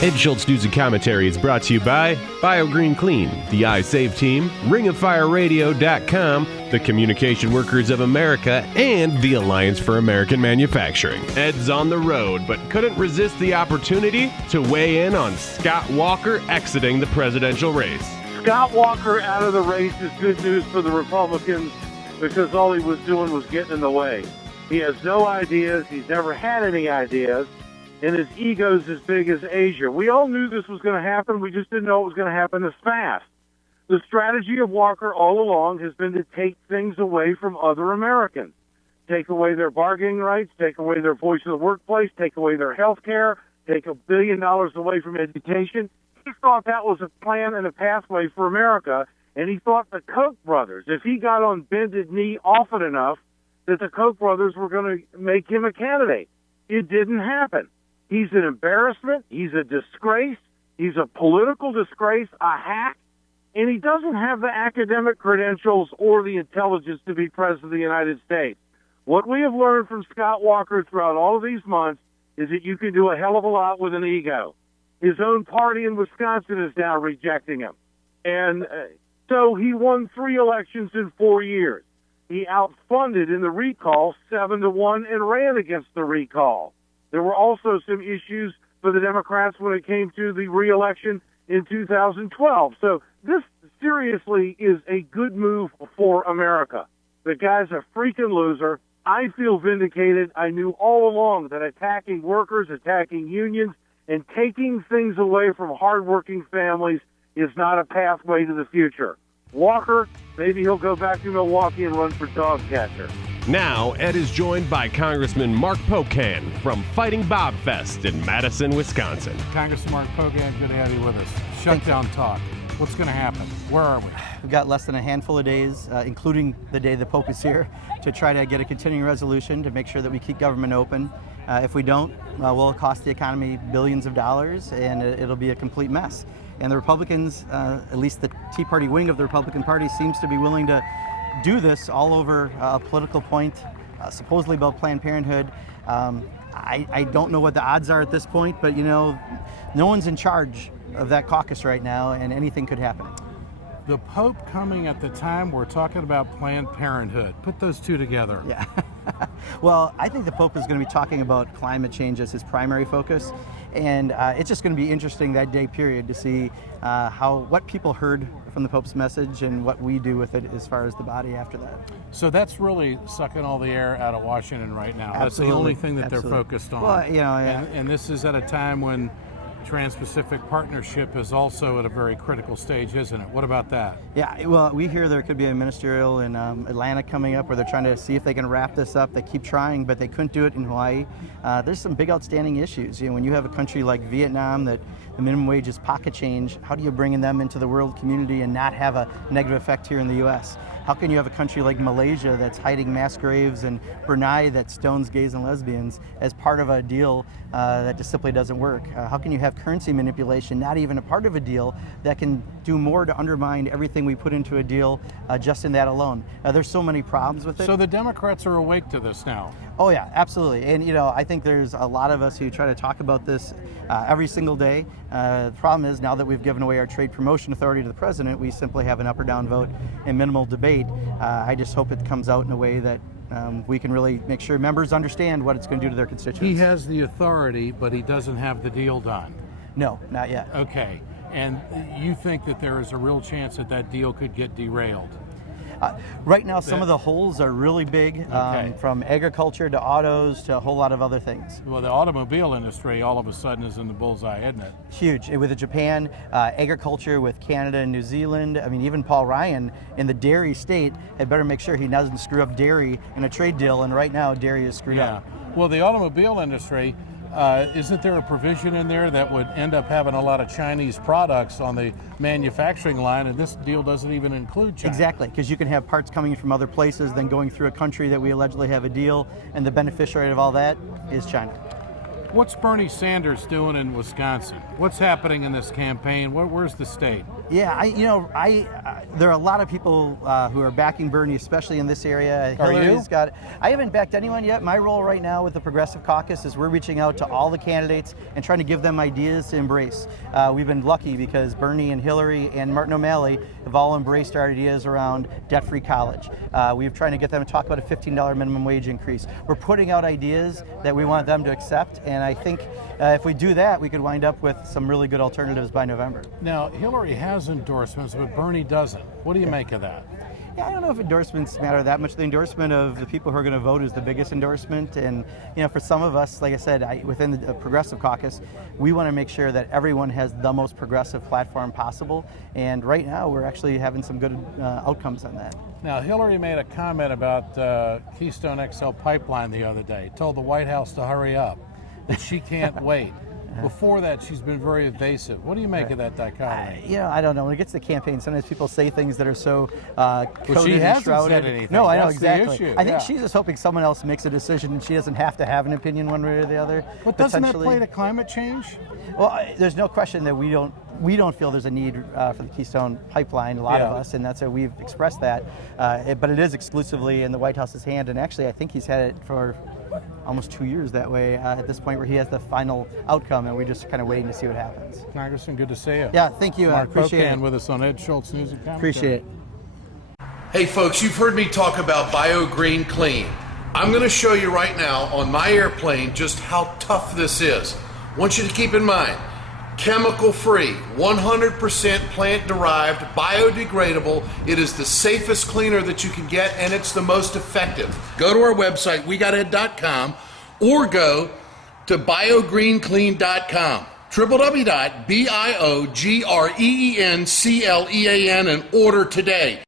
Ed Schultz News and Commentary is brought to you by BioGreen Clean, the iSave team, ringofireradio.com, the Communication Workers of America, and the Alliance for American Manufacturing. Ed's on the road, but couldn't resist the opportunity to weigh in on Scott Walker exiting the presidential race. Scott Walker out of the race is good news for the Republicans because all he was doing was getting in the way. He has no ideas. He's never had any ideas. And his ego's as big as Asia. We all knew this was going to happen. We just didn't know it was going to happen this fast. The strategy of Walker all along has been to take things away from other Americans. Take away their bargaining rights, take away their voice in the workplace, take away their health care, take $1 billion away from education. He thought that was a plan and a pathway for America, and he thought the Koch brothers, if he got on bended knee often enough, that the Koch brothers were going to make him a candidate. It didn't happen. He's an embarrassment. He's a disgrace. He's a political disgrace, a hack, and he doesn't have the academic credentials or the intelligence to be president of the United States. What we have learned from Scott Walker throughout all of these months is that you can do a hell of a lot with an ego. His own party in Wisconsin is now rejecting him. And so he won 3 elections in 4 years. He outfunded in the recall 7-1 and ran against the recall. There were also some issues for the Democrats when it came to the re-election in 2012. So this seriously is a good move for America. The guy's a freaking loser. I feel vindicated. I knew all along that attacking workers, attacking unions, and taking things away from hardworking families is not a pathway to the future. Walker, maybe he'll go back to Milwaukee and run for dog catcher. Now, Ed is joined by Congressman Mark Pocan from Fighting Bob Fest in Madison, Wisconsin. Congressman Mark Pocan, good to have you with us. Shutdown talk. What's going to happen? Where are we? We've got less than a handful of days, including the day the Pope is here, to try to get a continuing resolution to make sure that we keep government open. If we don't, we'll cost the economy billions of dollars, and it'll be a complete mess. And the Republicans, at least the Tea Party wing of the Republican Party, seems to be willing to do this all over a political point, supposedly about Planned Parenthood. I don't know what the odds are at this point, but you know, no one's in charge of that caucus right now, and anything could happen. The Pope coming at the time we're talking about Planned Parenthood. Put those two together. Yeah. Well, I think the Pope is going to be talking about climate change as his primary focus, and it's just going to be interesting that day period to see what people heard from the Pope's message and what we do with it as far as the body after that. So that's really sucking all the air out of Washington right now. Absolutely. That's the only thing that Absolutely. They're focused on. Well, you know, yeah. And this is at a time when Trans-Pacific Partnership is also at a very critical stage, isn't it? What about that? Yeah, well, we hear there could be a ministerial in Atlanta coming up where they're trying to see if they can wrap this up. They keep trying, but they couldn't do it in Hawaii. There's some big outstanding issues. You know, when you have a country like Vietnam that the minimum wage is pocket change, how do you bring them into the world community and not have a negative effect here in the U.S.? How can you have a country like Malaysia that's hiding mass graves and Brunei that stones gays and lesbians as part of a deal that just simply doesn't work? How can you have currency manipulation, not even a part of a deal, that can do more to undermine everything we put into a deal just in that alone? There's so many problems with it. So the Democrats are awake to this now. Oh yeah, absolutely. And you know, I think there's a lot of us who try to talk about this every single day. The problem is now that we've given away our trade promotion authority to the president, we simply have an up or down vote and minimal debate. I just hope it comes out in a way that we can really make sure members understand what it's going to do to their constituents. He has the authority, but he doesn't have the deal done. No, not yet. Okay. And you think that there is a real chance that that deal could get derailed? Right now, some of the holes are really big, from agriculture to autos to a whole lot of other things. Well, the automobile industry all of a sudden is in the bullseye, isn't it? Huge. With Japan, agriculture with Canada and New Zealand. I mean, even Paul Ryan in the dairy state had better make sure he doesn't screw up dairy in a trade deal, and right now dairy is screwed up. Well, the automobile industry, isn't there a provision in there that would end up having a lot of Chinese products on the manufacturing line, and this deal doesn't even include China? Exactly, because you can have parts coming from other places, then going through a country that we allegedly have a deal, and the beneficiary of all that is China. What's Bernie Sanders doing in Wisconsin? What's happening in this campaign? Where's the state? Yeah, there are a lot of people who are backing Bernie, especially in this area. Are you? I haven't backed anyone yet. My role right now with the Progressive Caucus is we're reaching out to all the candidates and trying to give them ideas to embrace. We've been lucky because Bernie and Hillary and Martin O'Malley have all embraced our ideas around debt-free college. We're trying to get them to talk about a $15 minimum wage increase. We're putting out ideas that we want them to accept, and I think if we do that, we could wind up with some really good alternatives by November. Now, Hillary has endorsements, but Bernie doesn't. What do you make of that? Yeah, I don't know if endorsements matter that much. The endorsement of the people who are going to vote is the biggest endorsement. And, for some of us, like I said, within the Progressive Caucus, we want to make sure that everyone has the most progressive platform possible. And right now, we're actually having some good outcomes on that. Now, Hillary made a comment about Keystone XL pipeline the other day, told the White House to hurry up, that she can't wait. Before that, she's been very evasive. What do you make of that dichotomy? I don't know. When it gets to campaign, sometimes people say things that are so coded she and hasn't shrouded. said anything. No, I know That's exactly. the issue. I think she's just hoping someone else makes a decision and she doesn't have to have an opinion one way or the other. But doesn't that play to climate change? Well, there's no question that we don't feel there's a need for the Keystone pipeline, a lot of us, and that's why we've expressed that. But it is exclusively in the White House's hand, and actually I think he's had it for almost 2 years that way at this point, where he has the final outcome, and we're just kind of waiting to see what happens. Congressman, good to see you. Yeah, thank you. I Mark appreciate Pocan it. with us on Ed Schultz News and Commentary. Appreciate it. Hey folks, you've heard me talk about BioGreen Clean. I'm going to show you right now on my airplane just how tough this is. I want you to keep in mind, chemical-free, 100% plant-derived, biodegradable. It is the safest cleaner that you can get, and it's the most effective. Go to our website, wegoted.com, or go to biogreenclean.com. www.biogreenclean and order today.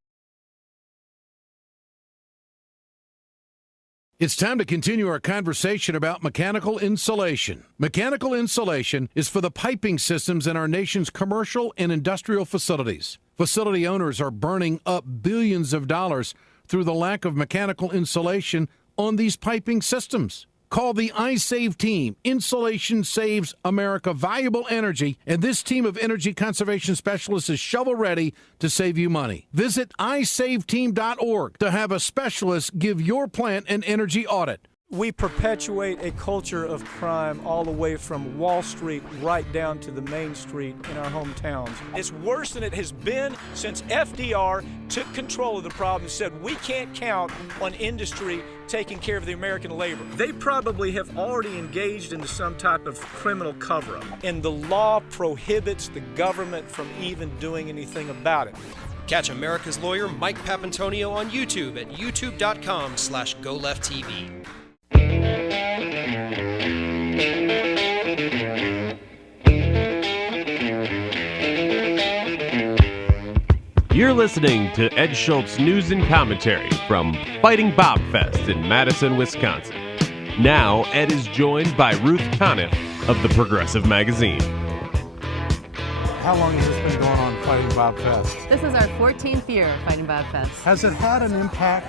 It's time to continue our conversation about mechanical insulation. Mechanical insulation is for the piping systems in our nation's commercial and industrial facilities. Facility owners are burning up billions of dollars through the lack of mechanical insulation on these piping systems. Call the iSave team. Insulation saves America valuable energy, and this team of energy conservation specialists is shovel-ready to save you money. Visit iSaveTeam.org to have a specialist give your plant an energy audit. We perpetuate a culture of crime all the way from Wall Street right down to the main street in our hometowns. It's worse than it has been since FDR took control of the problem and said we can't count on industry taking care of the American labor. They probably have already engaged into some type of criminal cover-up, and the law prohibits the government from even doing anything about it. Catch America's lawyer Mike Papantonio on YouTube at youtube.com/GoLeftTV. You're listening to Ed Schultz News and Commentary from Fighting Bobfest in Madison, Wisconsin. Now, Ed is joined by Ruth Conniff of the Progressive Magazine. How long has this been going on, Fighting Bobfest? This is our 14th year of Fighting Bobfest. Has it had an impact?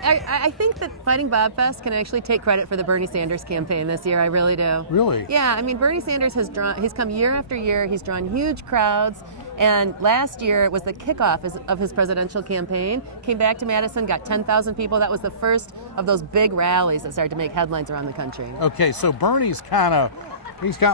I think that Fighting Bobfest can actually take credit for the Bernie Sanders campaign this year. I really do. Really? Yeah, I mean, Bernie Sanders he's come year after year. He's drawn huge crowds. And last year it was the kickoff of his presidential campaign. Came back to Madison, got 10,000 people. That was the first of those big rallies that started to make headlines around the country. Okay, so Bernie's kind of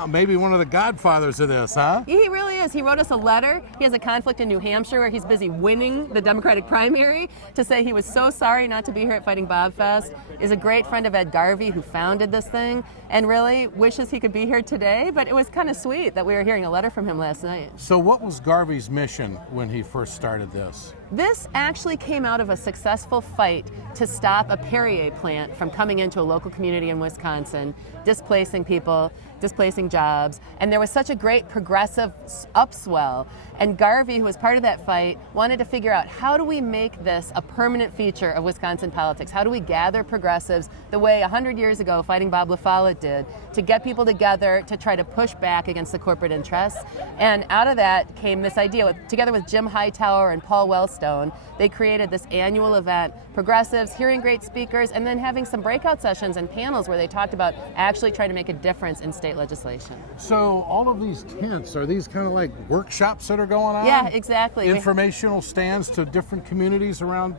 maybe one of the godfathers of this, huh? He really is. He wrote us a letter. He has a conflict in New Hampshire where he's busy winning the Democratic primary to say he was so sorry not to be here at Fighting Bobfest. Is a great friend of Ed Garvey, who founded this thing, and really wishes he could be here today. But it was kind of sweet that we were hearing a letter from him last night. So what was Garvey's mission when he first started this? This actually came out of a successful fight to stop a Perrier plant from coming into a local community in Wisconsin, displacing people, displacing jobs, and there was such a great progressive upswell. And Garvey, who was part of that fight, wanted to figure out, how do we make this a permanent feature of Wisconsin politics? How do we gather progressives the way 100 years ago Fighting Bob LaFollette did, to get people together to try to push back against the corporate interests? And out of that came this idea, together with Jim Hightower and Paul Wellstone, Stone, they created this annual event, progressives, hearing great speakers, and then having some breakout sessions and panels where they talked about actually trying to make a difference in state legislation. So all of these tents, are these kind of like workshops that are going on? Yeah, exactly. Informational stands to different communities around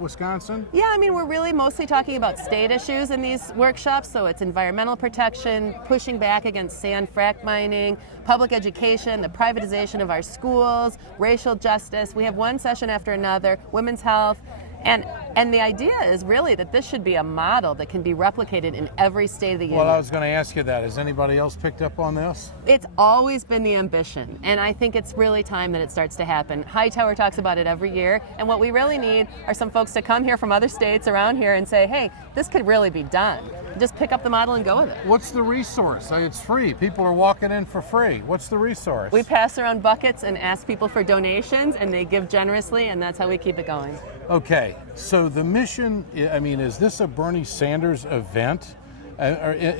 Wisconsin? Yeah, I mean, we're really mostly talking about state issues in these workshops, so it's environmental protection, pushing back against sand frac mining, public education, the privatization of our schools, racial justice. We have one session after another, women's health. And the idea is really that this should be a model that can be replicated in every state of the union. Well, I was going to ask you that. Has anybody else picked up on this? It's always been the ambition, and I think it's really time that it starts to happen. Hightower talks about it every year, and what we really need are some folks to come here from other states around here and say, hey, this could really be done. Just pick up the model and go with it. What's the resource? It's free. People are walking in for free. What's the resource? We pass around buckets and ask people for donations, and they give generously, and that's how we keep it going. Okay, so the mission, I mean, is this a Bernie Sanders event,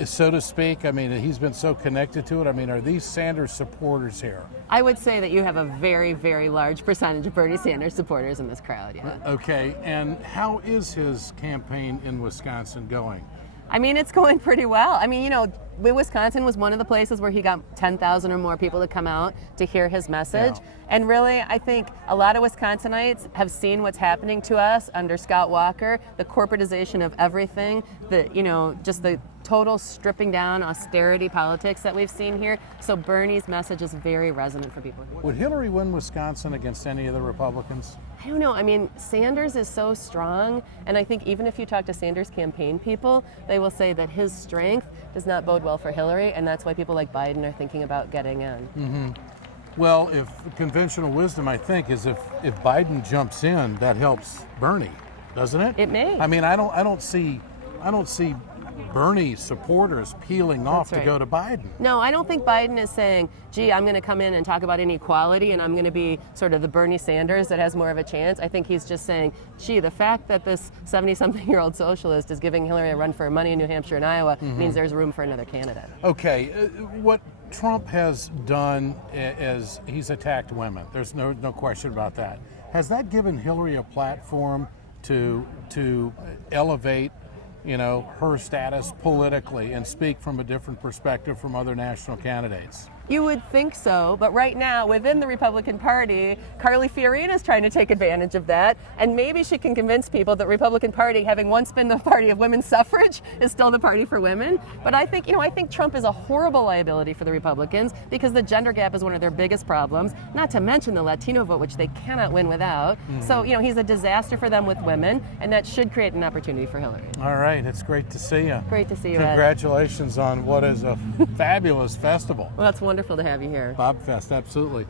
so to speak? I mean, he's been so connected to it. I mean, are these Sanders supporters here? I would say that you have a very, very large percentage of Bernie Sanders supporters in this crowd, yeah. Okay, and how is his campaign in Wisconsin going? I mean, it's going pretty well. I mean, you know, Wisconsin was one of the places where he got 10,000 or more people to come out to hear his message. Yeah. And really, I think a lot of Wisconsinites have seen what's happening to us under Scott Walker, the corporatization of everything, just the total stripping down austerity politics that we've seen here. So Bernie's message is very resonant for people. Would Hillary win Wisconsin against any of the Republicans? I don't know. I mean, Sanders is so strong, and I think even if you talk to Sanders campaign people, they will say that his strength does not bode well for Hillary, and that's why people like Biden are thinking about getting in. Mm-hmm. Well, if conventional wisdom, I think, is if Biden jumps in, that helps Bernie, doesn't it? It may. I mean, I don't see Bernie supporters peeling off to go to Biden. No, I don't think Biden is saying, gee, I'm going to come in and talk about inequality and I'm going to be sort of the Bernie Sanders that has more of a chance. I think he's just saying, gee, the fact that this 70-something-year-old socialist is giving Hillary a run for money in New Hampshire and Iowa means there's room for another candidate. Okay, what Trump has done is he's attacked women. There's no question about that. Has that given Hillary a platform to elevate her status politically and speak from a different perspective from other national candidates? You would think so, but right now within the Republican Party, Carly Fiorina is trying to take advantage of that, and maybe she can convince people that Republican Party, having once been the party of women's suffrage, is still the party for women. But I think Trump is a horrible liability for the Republicans because the gender gap is one of their biggest problems, not to mention the Latino vote, which they cannot win without. So, he's a disaster for them with women, and that should create an opportunity for Hillary. All right, it's great to see you. Great to see you, Congratulations on what is a fabulous festival. Well, that's wonderful to have you here. Bob Fest, absolutely.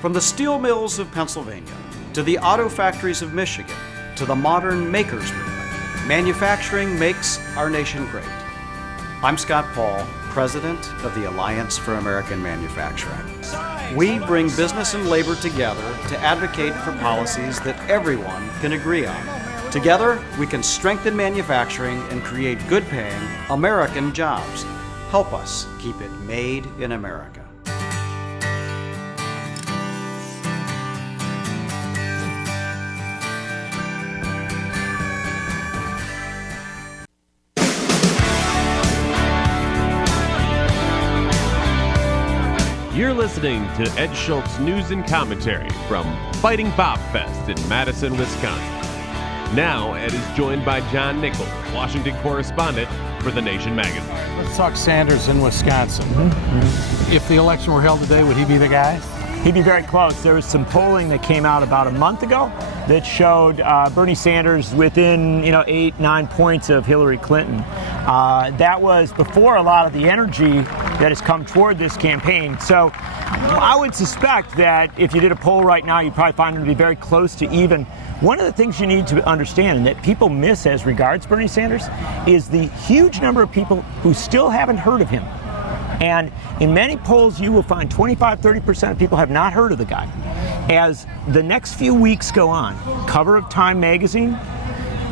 From the steel mills of Pennsylvania, to the auto factories of Michigan, to the modern makers movement, manufacturing makes our nation great. I'm Scott Paul, president of the Alliance for American Manufacturing. We bring business and labor together to advocate for policies that everyone can agree on. Together, we can strengthen manufacturing and create good-paying American jobs. Help us keep it made in America. You're listening to Ed Schultz News and Commentary from Fighting Bob Fest in Madison, Wisconsin. Now, Ed is joined by John Nichols, Washington correspondent for The Nation magazine. Let's talk Sanders in Wisconsin. If the election were held today, would he be the guy? He'd be very close. There was some polling that came out about a month ago that showed Bernie Sanders within 8-9 points of Hillary Clinton. That was before a lot of the energy that has come toward this campaign. So I would suspect that if you did a poll right now, you'd probably find them to be very close to even. One of the things you need to understand, and that people miss as regards Bernie Sanders, is the huge number of people who still haven't heard of him. And in many polls, you will find 25-30% of people have not heard of the guy. As the next few weeks go on, cover of Time magazine,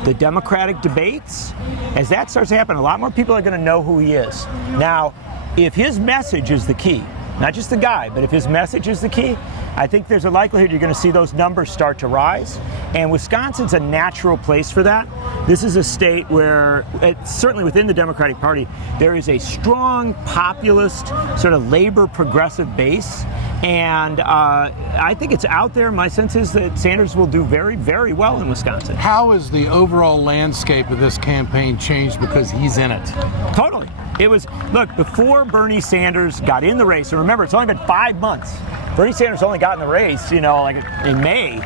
the Democratic debates, as that starts to happen, a lot more people are going to know who he is. Now, if his message is the key, not just the guy, but if his message is the key, I think there's a likelihood you're going to see those numbers start to rise. And Wisconsin's a natural place for that. This is a state where, certainly within the Democratic Party, there is a strong populist, sort of labor progressive base. And I think it's out there. My sense is that Sanders will do very, very well in Wisconsin. How has the overall landscape of this campaign changed because he's in it? Totally. It was, look, before Bernie Sanders got in the race, and remember, it's only been 5 months. Bernie Sanders only got in the race, like in May.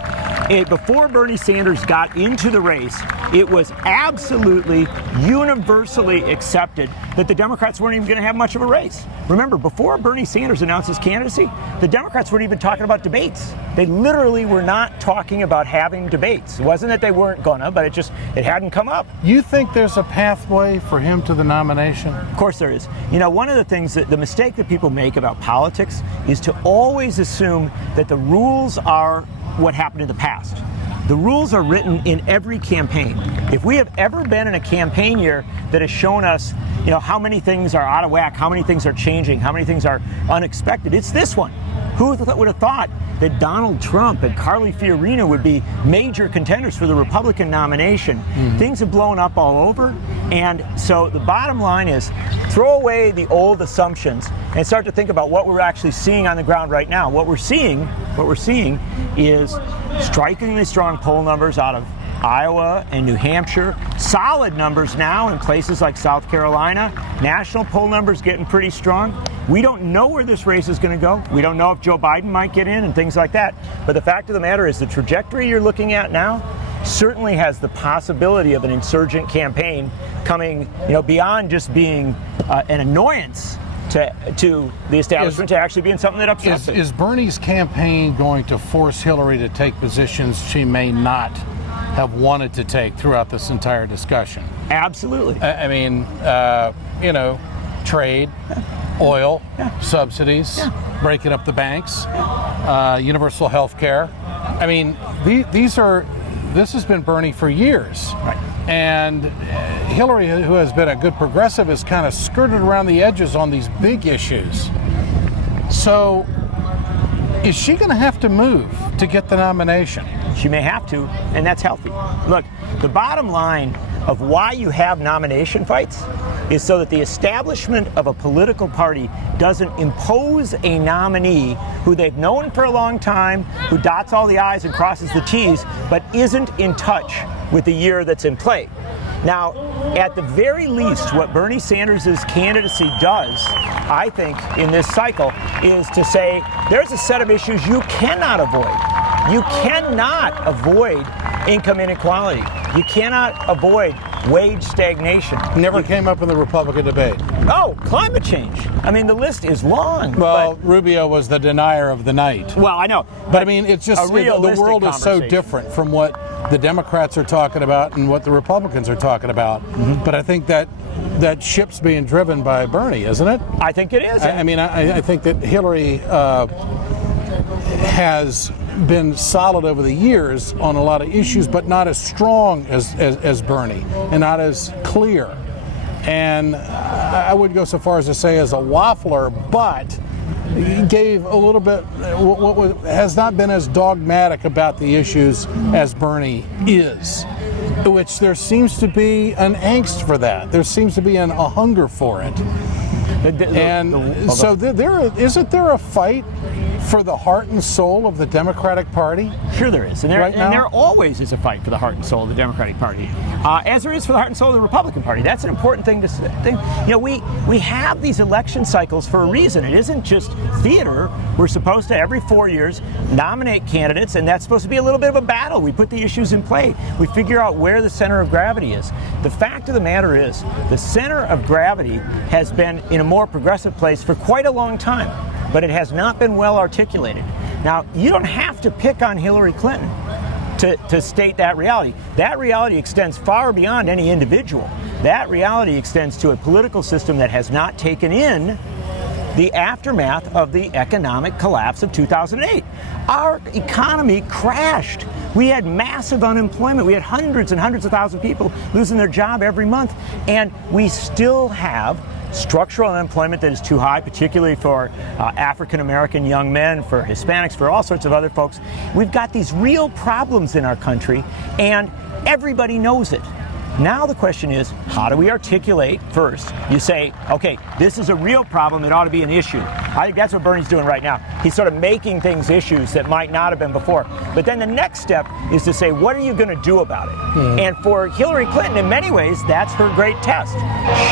Before Bernie Sanders got into the race, it was absolutely universally accepted that the Democrats weren't even going to have much of a race. Remember, before Bernie Sanders announced his candidacy, the Democrats weren't even talking about debates. They literally were not talking about having debates. It wasn't that they weren't gonna, but it hadn't come up. You think there's a pathway for him to the nomination? Of course there is. One of the things the mistake that people make about politics is to always assume that the rules are what happened in the past. The rules are written in every campaign. If we have ever been in a campaign year that has shown us, how many things are out of whack, how many things are changing, how many things are unexpected, it's this one. Who would have thought that Donald Trump and Carly Fiorina would be major contenders for the Republican nomination? Mm-hmm. Things have blown up all over. And so the bottom line is throw away the old assumptions and start to think about what we're actually seeing on the ground right now. What we're seeing is strikingly strong poll numbers out of Iowa and New Hampshire, solid numbers now in places like South Carolina, national poll numbers getting pretty strong. We don't know where this race is going to go. We don't know if Joe Biden might get in and things like that. But the fact of the matter is the trajectory you're looking at now certainly has the possibility of an insurgent campaign coming, beyond just being an annoyance to the establishment to actually being something that upsets it. Is Bernie's campaign going to force Hillary to take positions she may not have wanted to take throughout this entire discussion? Absolutely. Trade, oil, subsidies, breaking up the banks, universal health care. This has been Bernie for years. Right. And Hillary, who has been a good progressive, has kind of skirted around the edges on these big issues. So is she going to have to move to get the nomination? She may have to, and that's healthy. Look, the bottom line of why you have nomination fights is so that the establishment of a political party doesn't impose a nominee who they've known for a long time, who dots all the I's and crosses the T's, but isn't in touch with the year that's in play. Now, at the very least, what Bernie Sanders' candidacy does, I think, in this cycle, is to say there's a set of issues you cannot avoid. You cannot avoid income inequality. You cannot avoid wage stagnation. Never came up in the Republican debate. Oh, climate change. The list is long. Well, Rubio was the denier of the night. Well, I know. But it's just the world is so different from what the Democrats are talking about and what the Republicans are talking about. Mm-hmm. But I think that ship's being driven by Bernie, isn't it? I think it is. I think that Hillary has been solid over the years on a lot of issues, but not as strong as Bernie and not as clear. And I would go so far as to say as a waffler, but he gave a little bit, has not been as dogmatic about the issues as Bernie is, which there seems to be an angst for that. There seems to be a hunger for it. Isn't there a fight for the heart and soul of the Democratic Party? Sure there is. And there always is a fight for the heart and soul of the Democratic Party, as there is for the heart and soul of the Republican Party. That's an important thing to say. You know, we have these election cycles for a reason. It isn't just theater. We're supposed to, every 4 years, nominate candidates, and that's supposed to be a little bit of a battle. We put the issues in play. We figure out where the center of gravity is. The fact of the matter is, the center of gravity has been in a more progressive place for quite a long time, but it has not been well articulated. Now, you don't have to pick on Hillary Clinton to state that reality. That reality extends far beyond any individual. That reality extends to a political system that has not taken in the aftermath of the economic collapse of 2008. Our economy crashed. We had massive unemployment. We had hundreds and hundreds of thousands of people losing their job every month. And we still have structural unemployment that is too high, particularly for African-American young men, for Hispanics, for all sorts of other folks. We've got these real problems in our country, and everybody knows it. Now the question is, how do we articulate first? You say, okay, this is a real problem, it ought to be an issue. I think that's what Bernie's doing right now. He's sort of making things issues that might not have been before. But then the next step is to say, what are you going to do about it? And for Hillary Clinton, in many ways, that's her great test.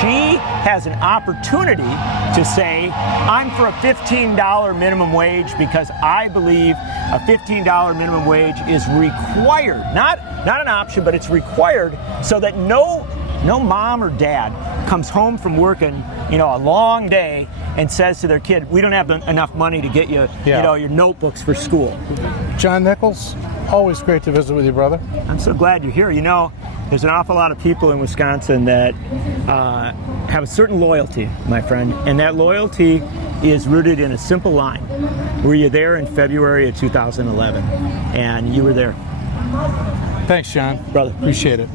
She has an opportunity to say, I'm for a $15 minimum wage because I believe a $15 minimum wage is required, not an option, but it's required so that no mom or dad comes home from working, a long day and says to their kid, we don't have enough money to get you, your notebooks for school. John Nichols, always great to visit with you, brother. I'm so glad you're here. There's an awful lot of people in Wisconsin that have a certain loyalty, my friend, and that loyalty is rooted in a simple line. Were you there in February of 2011? And you were there. Thanks, John. Brother. Appreciate it.